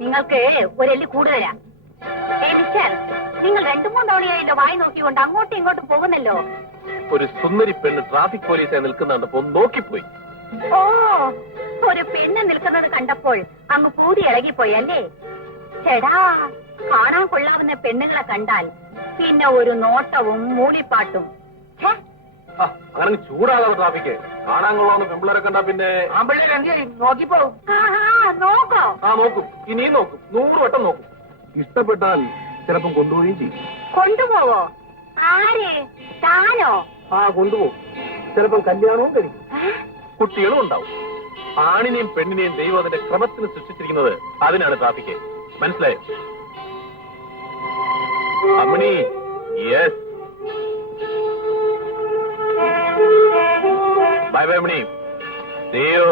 നിങ്ങൾക്ക് ഒരെല്ല് കൂടുതലാ. മിസ്റ്റർ, നിങ്ങൾ 2-3 തവണയായി വായി നോക്കിക്കൊണ്ട് അങ്ങോട്ടും ഇങ്ങോട്ടും പോകുന്നല്ലോ. ഒരു സുന്ദരി പെണ്ണ് ട്രാഫിക് പോലീസായി നിൽക്കുന്നുണ്ട്, നോക്കിപ്പോയി. ഓ, ഒരു പെണ്ണ് നിൽക്കുന്നത് കണ്ടപ്പോൾ അങ്ങ് പൂതി ഇളകിപ്പോയി അല്ലേ? ചേടാ, കാണാൻ കൊള്ളാവുന്ന പെണ്ണുങ്ങളെ കണ്ടാൽ പിന്നെ ഒരു നോട്ടവും മൂളിപ്പാട്ടും. അങ്ങനെ ചൂടാകാതെ ട്രാഫിക്ക്. കാണാൻ കൊള്ളാവുന്ന പെമ്പിളരെ കണ്ടാ പിന്നെ നോക്കിപ്പോ. നോക്കോ? നോക്കും, ഇനിയും നോക്കും, 100 വട്ടം നോക്കും. ഇഷ്ടപ്പെട്ടാൽ ചിലപ്പം കൊണ്ടുപോവുകയും ചെയ്യും. കൊണ്ടുപോവോ? ആര്? താനോ? കൊണ്ടുപോകും. ചിലപ്പം കല്യാണവും കഴിക്കും, കുട്ടികളും ഉണ്ടാവും. ആണിനെയും പെണ്ണിനെയും ദൈവം അതിന്റെ ക്രമത്തിന് സൃഷ്ടിച്ചിരിക്കുന്നത് അതിനാണ് ട്രാഫിക്ക്. മനസ്സിലായോ? അമ്മണി, യെസ്. ബൈ ബൈ അമ്മണി. See you.